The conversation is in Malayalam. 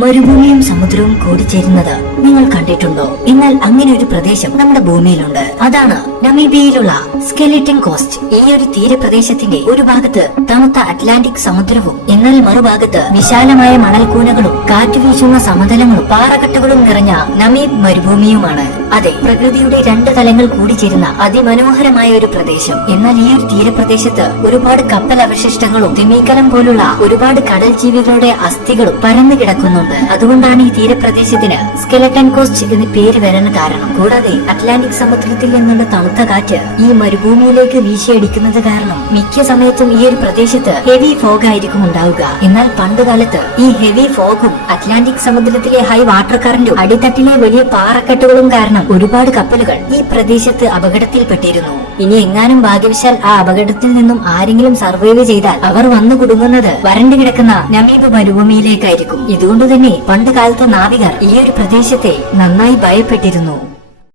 മരുഭൂമിയും സമുദ്രവും കൂടിച്ചേരുന്നത് നിങ്ങൾ കണ്ടിട്ടുണ്ടോ? എന്നാൽ അങ്ങനെ ഒരു പ്രദേശം നമ്മുടെ ഭൂമിയിലുണ്ട്. അതാണ് നമീബിയയിലുള്ള സ്കെലിറ്റൻ കോസ്റ്റ്. ഈ ഒരു തീരപ്രദേശത്തിന്റെ ഒരു ഭാഗത്ത് തണുത്ത അറ്റ്ലാന്റിക് സമുദ്രവും എന്നാൽ മറുഭാഗത്ത് വിശാലമായ മണൽക്കൂനകളും കാറ്റുവീശുന്ന സമതലങ്ങളും പാറക്കെട്ടുകളും നിറഞ്ഞ നമീബ് മരുഭൂമിയുമാണ്. അതെ, പ്രകൃതിയുടെ രണ്ട് തലങ്ങൾ കൂടിച്ചേരുന്ന അതിമനോഹരമായ ഒരു പ്രദേശം. എന്നാൽ ഈ ഒരു തീരപ്രദേശത്ത് ഒരുപാട് കപ്പൽ അവശിഷ്ടങ്ങളും തിമിംഗലം പോലുള്ള ഒരുപാട് കടൽ ജീവികളുടെ അസ്ഥികളും പരന്നു കിടക്കുന്നുണ്ട്. അതുകൊണ്ടാണ് ഈ തീരപ്രദേശത്തിന് സ്കെലട്ടൻ കോസ്റ്റ് എന്ന് പേര് വരാൻ കാരണം. കൂടാതെ അറ്റ്ലാന്റിക് സമുദ്രത്തിൽ നിന്നുള്ള തണുത്ത കാറ്റ് ഈ മരുഭൂമിയിലേക്ക് വീശിയടിക്കുന്നത് കാരണം മിക്ക സമയത്തും ഈ ഒരു പ്രദേശത്ത് ഹെവി ഫോഗ് ആയിരിക്കും ഉണ്ടാവുക. എന്നാൽ പണ്ടുകാലത്ത് ഈ ഹെവി ഫോഗും അറ്റ്ലാന്റിക് സമുദ്രത്തിലെ ഹൈ വാട്ടർ കറന്റും അടിത്തട്ടിലെ വലിയ പാറക്കെട്ടുകളും കാരണം ഒരുപാട് കപ്പലുകൾ ഈ പ്രദേശത്ത് അപകടത്തിൽപ്പെട്ടിരുന്നു. ഇനി എങ്ങാനും ഭാഗ്യവശാൽ ആ അപകടത്തിൽ നിന്നും ആരെങ്കിലും സർവൈവ് ചെയ്താൽ അവർ വന്നു കുടുങ്ങുന്നത് വരണ്ടു കിടക്കുന്ന നമീബ് മരുഭൂമിയിലേക്കായിരിക്കും. ഇതുകൊണ്ട് തന്നെ പണ്ട് കാലത്തെ നാവികർ ഈ ഒരു പ്രദേശത്തെ നന്നായി ഭയപ്പെട്ടിരുന്നു.